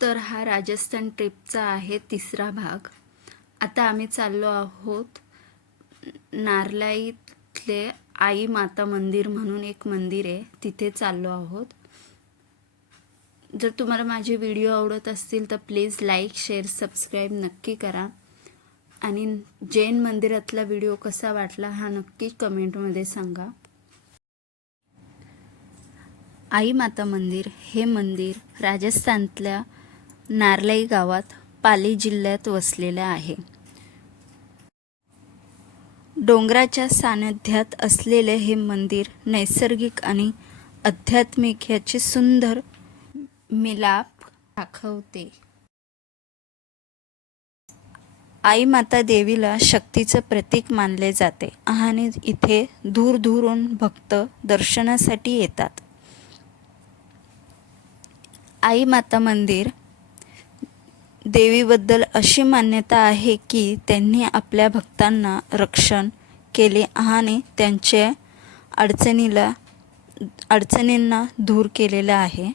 तर हा राजस्थान ट्रिपचा आहे तिसरा भाग। आता आम्ही चाललो आहोत नारला इथले आई माता मंदिर म्हणून एक मंदिर आहे, तिथे चाललो आहोत। जर तुम्हाला माझे व्हिडिओ आवडत असतील तर प्लीज लाईक शेअर सबस्क्राईब नक्की करा आणि जैन मंदिरातला व्हिडिओ कसा वाटला हा नक्की कमेंटमध्ये सांगा। आई माता मंदिर हे मंदिर राजस्थानातल्या नारलाई गावात पाली जिल्ह्यात वसलेले आहे। डोंगराच्या सानिध्यात असलेले हे मंदिर नैसर्गिक आणि आध्यात्मिक याचे सुंदर मिलाप दाखवते। आई माता देवीला शक्तीचं प्रतीक मानले जाते आणि इथे दूरदूरून भक्त दर्शनासाठी येतात। आई माता मंदिर देवीबद्दल अशी मान्यता आहे की त्यांनी आपल्या भक्तांना रक्षण केले आणि त्यांच्या अडचणींना दूर केलेलं आहे।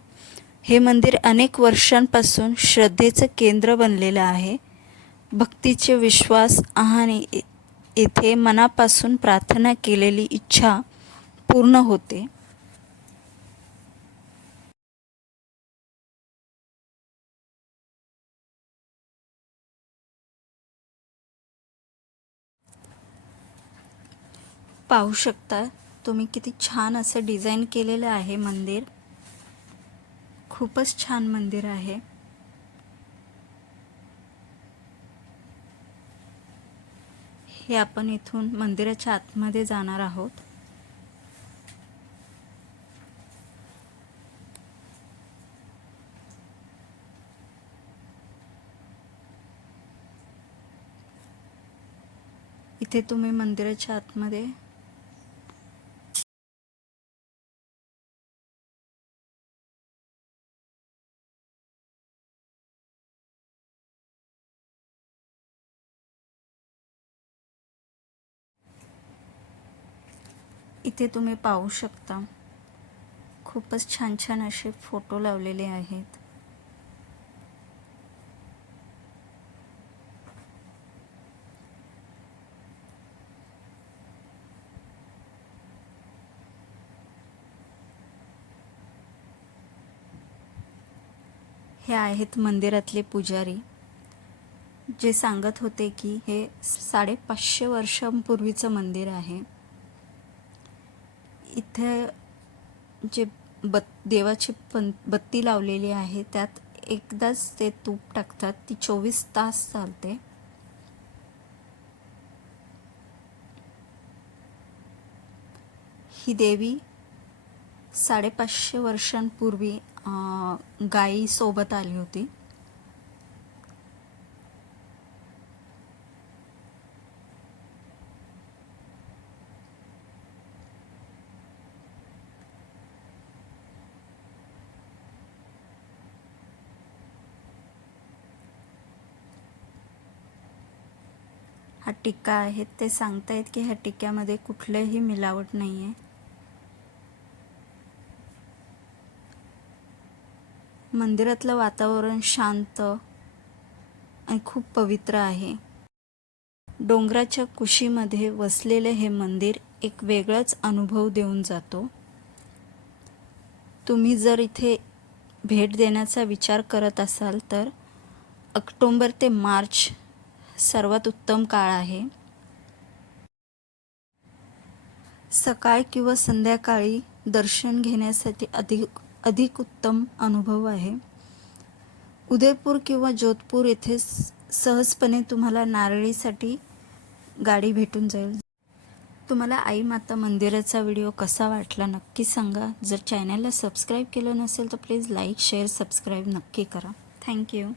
हे मंदिर अनेक वर्षांपासून श्रद्धेचं केंद्र बनलेलं आहे। भक्तीचे विश्वास आणि येथे मनापासून प्रार्थना केलेली इच्छा पूर्ण होते। पाहू शकता तुम्ही किती छान असं डिझाइन केलेलं आहे मंदिर। खूपच छान मंदिर आहे। हे आपण इथून मंदिराच्या आतमध्ये जाणार आहोत। इथे तुम्ही मंदिराच्या आतमध्ये पाहू शकता खूपच छान छान असे फोटो लावलेले आहेत। हे आहेत मंदिरातले पुजारी, जे सांगत होते की हे 550 वर्षांपूर्वीचं मंदिर आहे। इथे जे देवाची बत्ती लावलेली आहे त्यात एकदाच ते तूप टाकतात, ती 24 तास चालते। ही देवी 550 वर्षांपूर्वी गायी सोबत आली होती। हा टिक्का आहे, ते सांगतायत की ह्या टिक्क्यामध्ये कुठलीही मिलावट नाहीये। मंदिरातलं वातावरण शांत आणि खूप पवित्र आहे। डोंगराच्या कुशीमध्ये वसलेले हे मंदिर एक वेगळाच अनुभव देऊन जातो। तुम्ही जर इथे भेट देण्याचा विचार करत असाल तर ऑक्टोबर ते मार्च सर्वात उत्तम काळ आहे। सकाळ किंवा संध्याकाळी दर्शन घेण्यासाठी अधिक उत्तम अनुभव आहे। उदयपूर किंवा जोधपूर येथे सहजपणे तुम्हाला नारळीसाठी गाडी भेटून जाईल। तुम्हाला आई माता मंदिराचा व्हिडिओ कसा वाटला नक्की सांगा। जर चॅनलला सबस्क्राईब केलं नसेल तर प्लीज लाईक शेअर सबस्क्राईब नक्की करा। थँक्यू।